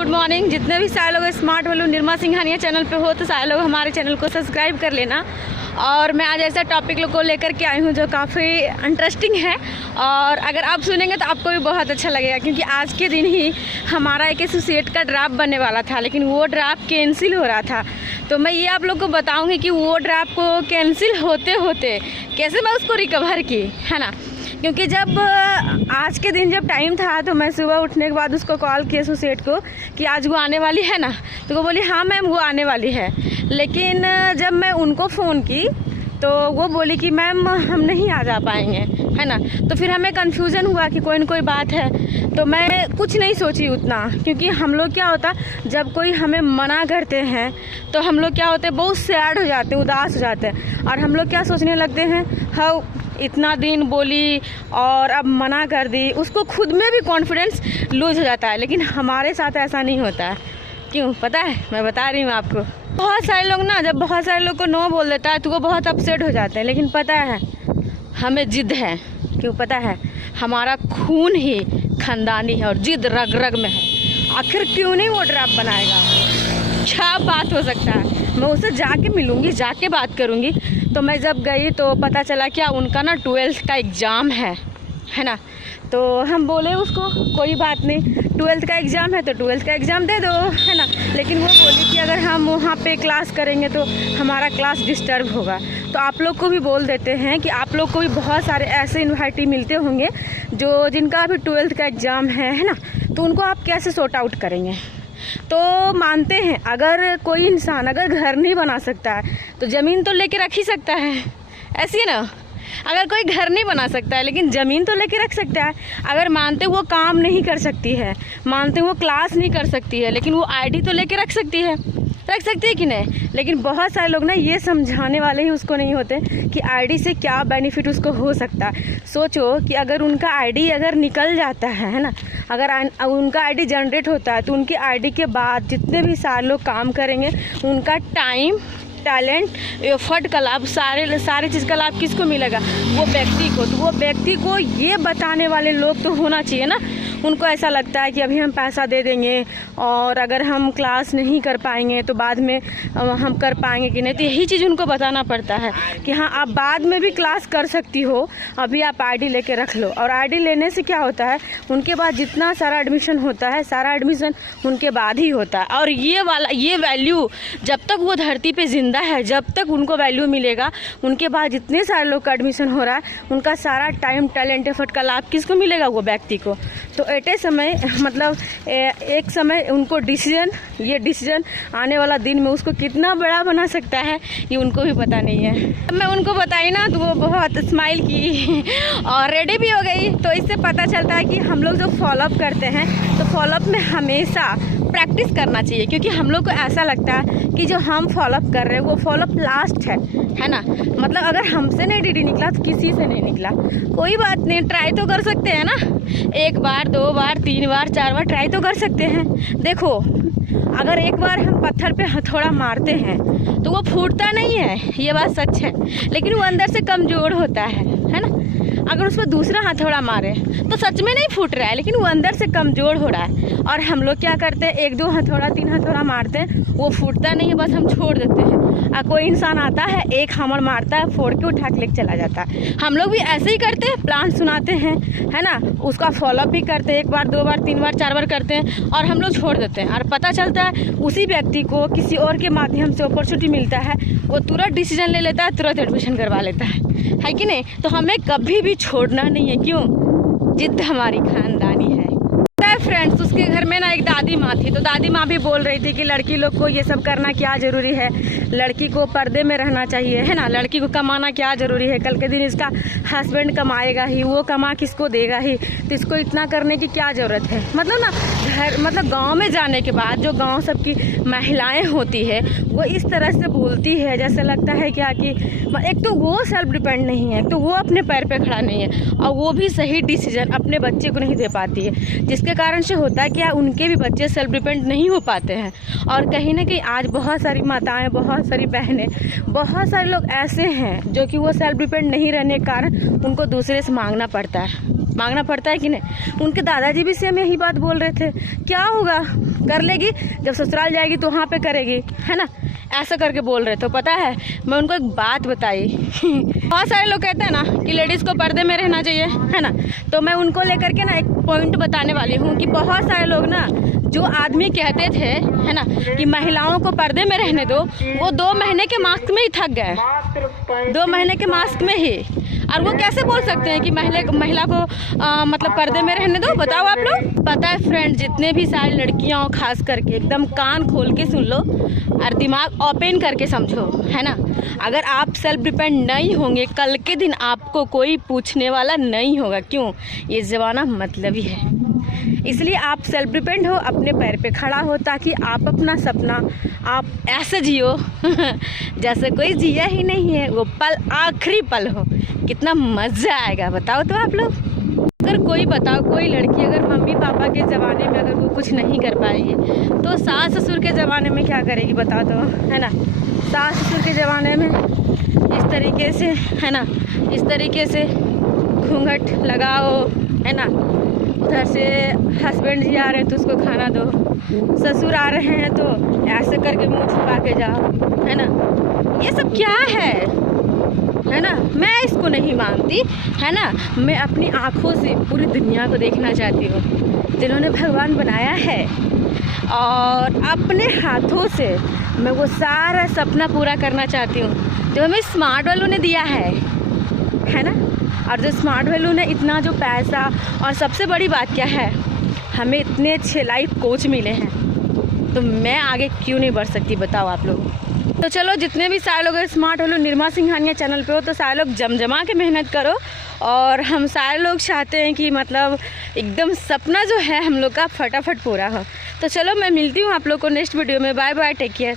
Good morning. जितने भी सारे लोग स्मार्ट वालों निर्मा सिंघानिया चैनल पे हो तो सारे लोग हमारे चैनल को सब्सक्राइब कर लेना। और मैं आज ऐसा टॉपिक को लेकर के आई हूँ जो काफ़ी इंटरेस्टिंग है और अगर आप सुनेंगे तो आपको भी बहुत अच्छा लगेगा, क्योंकि आज के दिन ही हमारा एक एसोसिएट का ड्राफ्ट बनने वाला था, लेकिन वो ड्राफ्ट कैंसिल हो रहा था। तो मैं ये आप लोग को बताऊँगी कि वो ड्राफ्ट को कैंसिल होते होते कैसे मैं उसको रिकवर की, है ना। क्योंकि जब आज के दिन जब टाइम था तो मैं सुबह उठने के बाद उसको कॉल किया एसोसिएट को कि आज वो आने वाली है ना, तो वो बोली हाँ मैम वो आने वाली है। लेकिन जब मैं उनको फ़ोन की तो वो बोली कि मैम हम नहीं आ जा पाएंगे, है ना। तो फिर हमें कन्फ्यूज़न हुआ कि कोई न कोई बात है। तो मैं कुछ नहीं सोची उतना, क्योंकि हम लोग क्या होता जब कोई हमें मना करते हैं तो हम लोग क्या होते हैं बहुत सैड हो जाते हैं, उदास हो जाते हैं और हम लोग क्या सोचने लगते हैं हाँ इतना दिन बोली और अब मना कर दी। उसको खुद में भी कॉन्फिडेंस लूज हो जाता है, लेकिन हमारे साथ ऐसा नहीं होता है। क्यों पता है, मैं बता रही हूँ आपको। बहुत सारे लोग ना जब बहुत सारे लोग को नो बोल देता है तो वो बहुत अपसेट हो जाते हैं, लेकिन पता है हमें जिद है। क्यों पता है, हमारा खून ही खानदानी है और जिद रग रग में है। आखिर क्यों नहीं वो ड्राफ्ट बनाएगा, क्या बात हो सकता है। मैं उससे जाके मिलूँगी, जाके बात करूँगी। तो मैं जब गई तो पता चला क्या उनका ना 12th का एग्ज़ाम है ना। तो हम बोले उसको कोई बात नहीं, 12th का एग्ज़ाम है तो 12th का एग्ज़ाम दे दो, है ना। लेकिन वो बोली कि अगर हम वहाँ पे क्लास करेंगे तो हमारा क्लास डिस्टर्ब होगा। तो आप लोग को भी बोल देते हैं कि आप लोग को भी बहुत सारे ऐसे इन्वाइटी मिलते होंगे जो जिनका अभी 12th का एग्ज़ाम है ना, तो उनको आप कैसे सॉर्ट आउट करेंगे। तो मानते हैं अगर कोई इंसान अगर घर नहीं बना सकता है तो ज़मीन तो लेके रख ही सकता है, ऐसी है ना। अगर कोई घर नहीं बना सकता है लेकिन ज़मीन तो लेके रख सकता है। अगर मानते वो काम नहीं कर सकती है, मानते वो क्लास नहीं कर सकती है, लेकिन वो आईडी तो लेके रख सकती है कि नहीं। लेकिन बहुत सारे लोग ना ये समझाने वाले ही उसको नहीं होते कि आईडी से क्या बेनिफिट उसको हो सकता है। सोचो कि अगर उनका आईडी अगर निकल जाता है ना, अगर उनका आईडी जनरेट होता है तो उनकी आईडी के बाद जितने भी सारे लोग काम करेंगे उनका टाइम, टैलेंट, एफर्ट का लाभ, सारे चीज़ का लाभ किसको मिलेगा, वो व्यक्ति को। तो वो व्यक्ति को ये बताने वाले लोग तो होना चाहिए ना। उनको ऐसा लगता है कि अभी हम पैसा दे देंगे और अगर हम क्लास नहीं कर पाएंगे तो बाद में हम कर पाएंगे कि नहीं। तो यही चीज़ उनको बताना पड़ता है कि हाँ आप बाद में भी क्लास कर सकती हो, अभी आप आईडी लेके रख लो। और आईडी लेने से क्या होता है, उनके बाद जितना सारा एडमिशन होता है सारा एडमिशन उनके बाद ही होता है। और ये वैल्यू जब तक वो धरती पर जिंदा है, जब तक उनको वैल्यू मिलेगा, उनके बाद जितने सारे लोग का एडमिशन हो रहा है उनका सारा टाइम, टैलेंट, एफर्ट का लाभ किसको मिलेगा, वो व्यक्ति को। तो एटे समय मतलब एक समय उनको ये डिसीजन आने वाला दिन में उसको कितना बड़ा बना सकता है ये उनको भी पता नहीं है। अब मैं उनको बताई ना तो वो बहुत स्माइल की और रेडी भी हो गई। तो इससे पता चलता है कि हम लोग जो फॉलोअप करते हैं तो फॉलोअप में हमेशा प्रैक्टिस करना चाहिए, क्योंकि हम लोग को ऐसा लगता है कि जो हम फॉलोअप कर रहे हैं वो फॉलोअप लास्ट है ना। मतलब अगर हमसे नहीं डीडी निकला तो किसी से नहीं निकला, कोई बात नहीं, ट्राई तो कर सकते हैं ना। 1 बार 2 बार 3 बार 4 बार ट्राई तो कर सकते हैं। देखो अगर एक बार हम पत्थर पे हथौड़ा मारते हैं तो वो फूटता नहीं है, ये बात सच है, लेकिन वो अंदर से कमज़ोर होता है ना। अगर उस पर दूसरा हथौड़ा मारे तो सच में नहीं फूट रहा है, लेकिन वो अंदर से कमज़ोर हो रहा है। और हम लोग क्या करते हैं 1 2 हथौड़ा 3 हथौड़ा मारते हैं, वो फूटता नहीं है, बस हम छोड़ देते हैं। कोई इंसान आता है 1 हमड़ मारता है, फोड़ के उठा के लेके चला जाता है। हम लोग भी ऐसे ही करते हैं, प्लान सुनाते हैं, है ना, उसका फॉलोअप भी करते हैं, 1 बार 2 बार 3 बार 4 बार करते हैं और हम लोग छोड़ देते हैं। और पता चलता है उसी व्यक्ति को किसी और के माध्यम से अपॉर्चुनिटी मिलता है, वो तुरंत डिसीजन ले लेता है, तुरंत एडमिशन करवा लेता है कि नहीं। तो हमें कभी भी छोड़ना नहीं है। क्यों, जिद हमारी खानदानी है। फ्रेंड्स उसके घर में ना एक दादी माँ थी, तो दादी माँ भी बोल रही थी कि लड़की लोग को ये सब करना क्या ज़रूरी है, लड़की को पर्दे में रहना चाहिए, है ना, लड़की को कमाना क्या ज़रूरी है, कल के दिन इसका हस्बैंड कमाएगा ही, वो कमा किसको देगा ही, तो इसको इतना करने की क्या ज़रूरत है। मतलब ना मतलब गांव में जाने के बाद जो गांव सबकी महिलाएं होती है वो इस तरह से बोलती है जैसे लगता है क्या कि एक तो वो सेल्फ डिपेंड नहीं है, तो वो अपने पैर पे खड़ा नहीं है और वो भी सही डिसीजन अपने बच्चे को नहीं दे पाती है, जिसके कारण से होता है क्या उनके भी बच्चे सेल्फ डिपेंड नहीं हो पाते हैं। और कहीं ना कहीं आज बहुत सारी माताएं, बहुत सारी बहनें, बहुत सारे लोग ऐसे हैं जो कि वो सेल्फ डिपेंड नहीं रहने के कारण उनको दूसरे से मांगना पड़ता है। मांगना पड़ता है कि नहीं। उनके दादाजी भी सेम यही बात बोल रहे थे, क्या होगा कर लेगी, जब ससुराल जाएगी तो वहाँ पे करेगी, है ना, ऐसा करके बोल रहे। तो पता है मैं उनको एक बात बताई बहुत सारे लोग कहते हैं ना कि लेडीज़ को पर्दे में रहना चाहिए, है ना, तो मैं उनको लेकर के ना एक पॉइंट बताने वाली हूँ कि बहुत सारे लोग ना जो आदमी कहते थे, है ना, कि महिलाओं को पर्दे में रहने दो, वो 2 महीने के मास्क में ही थक गए, 2 महीने के मास्क में ही। और वो कैसे बोल सकते हैं कि महिला को मतलब पर्दे में रहने दो, बताओ आप लोग। पता है फ्रेंड, जितने भी सारी लड़कियां खास करके एकदम कान खोल के सुन लो और दिमाग ओपन करके समझो, है ना, अगर आप सेल्फ डिपेंड नहीं होंगे कल के दिन आपको कोई पूछने वाला नहीं होगा। क्यों? ये ज़माना मतलबी है, इसलिए आप सेल्फ डिपेंड हो, अपने पैर पे खड़ा हो, ताकि आप अपना सपना आप ऐसे जियो जैसे कोई जिया ही नहीं है, वो पल आखिरी पल हो। कितना मज़ा आएगा बताओ तो आप लोग। अगर कोई बताओ, कोई लड़की अगर मम्मी पापा के ज़माने में अगर वो कुछ नहीं कर पाएगी तो सास ससुर के ज़माने में क्या करेगी बताओ तो, है ना। सास ससुर के ज़माने में इस तरीके से, है ना, इस तरीके से घूंघट लगाओ, है ना, उधर से हस्बैंड जी आ रहे हैं तो उसको खाना दो, ससुर आ रहे हैं तो ऐसे करके मुंह छुपा के जाओ, है ना। ये सब क्या है ना, मैं इसको नहीं मानती, है ना। मैं अपनी आँखों से पूरी दुनिया को देखना चाहती हूँ जिन्होंने भगवान बनाया है, और अपने हाथों से मैं वो सारा सपना पूरा करना चाहती हूँ जो हमें स्मार्ट वालों ने दिया है ना। और जो स्मार्ट वालों ने इतना जो पैसा, और सबसे बड़ी बात क्या है, हमें इतने अच्छे लाइफ कोच मिले हैं, तो मैं आगे क्यों नहीं बढ़ सकती बताओ आप लोग। तो चलो, जितने भी सारे लोग स्मार्ट वालों निर्मा सिंघानिया चैनल पे हो, तो सारे लोग जमा के मेहनत करो, और हम सारे लोग चाहते हैं कि मतलब एकदम सपना जो है हम लोग का फटाफट पूरा हो। तो चलो, मैं मिलती हूँ आप लोग को नेक्स्ट वीडियो में। Bye bye, take care.